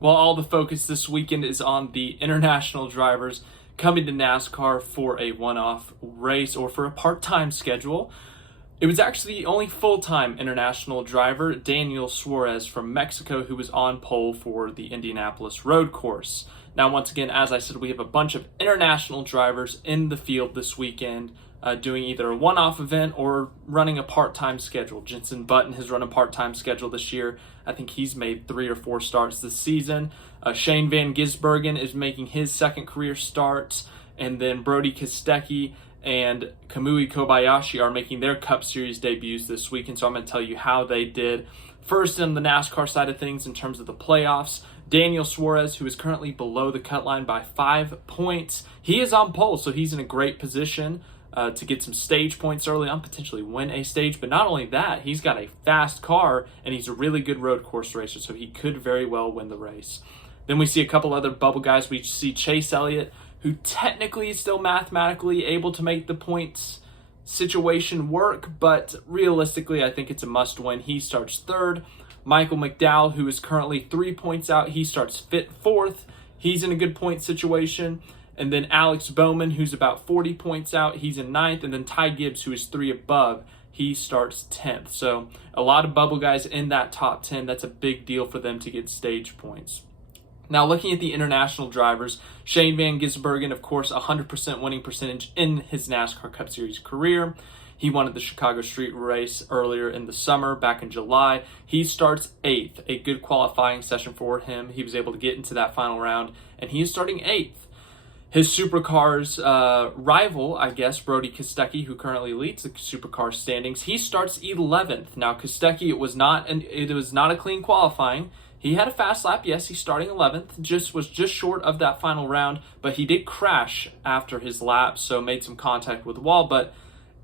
Well, all the focus this weekend is on the international drivers coming to NASCAR for a one-off race or for a part-time schedule. It was actually the only full-time international driver, Daniel Suarez from Mexico, who was on pole for the Indianapolis Road Course. Now, once again, as I said, we have a bunch of international drivers in the field this weekend, doing either a one-off event or running a part-time schedule. Jenson Button has run a part-time schedule this year. I think he's made 3 or 4 starts this season. Shane Van Gisbergen is making his second career start, and then Brodie Kostecki and Kamui Kobayashi are making their Cup Series debuts this week, and so I'm going to tell you how they did. First, in the NASCAR side of things, in terms of the playoffs, Daniel Suarez, who is currently below the cut line by 5 points, he is on pole, so he's in a great position to get some stage points early on, potentially win a stage. But not only that, he's got a fast car, and he's a really good road course racer, so he could very well win the race. Then we see a couple other bubble guys. We see Chase Elliott, who technically is still mathematically able to make the points situation work, but realistically, I think it's a must-win. He starts third. Michael McDowell, who is currently 3 points out, he starts fourth. He's in a good point situation. And then Alex Bowman, who's about 40 points out, he's in 9th. And then Ty Gibbs, who is 3 above, he starts 10th. So a lot of bubble guys in that top 10. That's a big deal for them to get stage points. Now, looking at the international drivers, Shane Van Gisbergen, of course, 100% winning percentage in his NASCAR Cup Series career. He won at the Chicago Street Race earlier in the summer, back in July. He starts 8th, a good qualifying session for him. He was able to get into that final round, and he is starting 8th. His Supercars rival, I guess, Brodie Kostecki, who currently leads the Supercars standings, he starts 11th. Now, Kostecki, it was not a clean qualifying. He had a fast lap, yes, he's starting 11th, was just short of that final round, but he did crash after his lap, so made some contact with the wall, but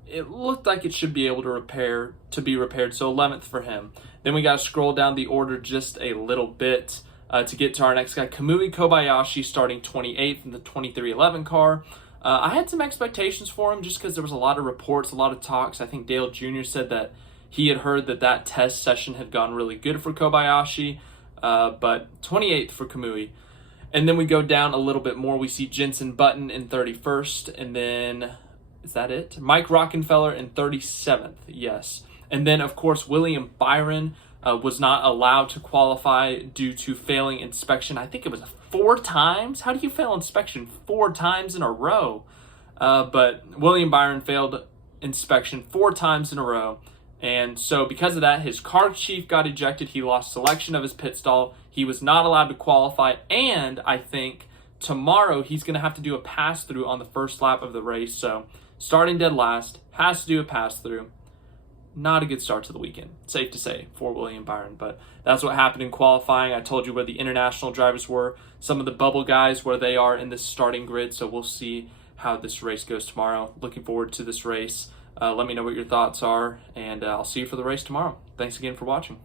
it looked like it should be able to be repaired, so 11th for him. Then we got to scroll down the order just a little bit to get to our next guy, Kamui Kobayashi, starting 28th in the 2311 car. I had some expectations for him just because there was a lot of reports, a lot of talks. I think Dale Jr. said that he had heard that test session had gone really good for Kobayashi, but 28th for Kamui. And then we go down a little bit more. We see Jenson Button in 31st, and then, is that it? Mike Rockenfeller in 37th, yes. And then, of course, William Byron was not allowed to qualify due to failing inspection. I think it was 4 times. How do you fail inspection 4 times in a row? But William Byron failed inspection 4 times in a row. And so because of that, his car chief got ejected. He lost selection of his pit stall. He was not allowed to qualify. And I think tomorrow he's going to have to do a pass-through on the first lap of the race. So starting dead last, has to do a pass-through. Not a good start to the weekend, safe to say, for William Byron. But that's what happened in qualifying. I told you where the international drivers were, some of the bubble guys, where they are in this starting grid. So we'll see how this race goes tomorrow. Looking forward to this race. Let me know what your thoughts are, and I'll see you for the race tomorrow. Thanks again for watching.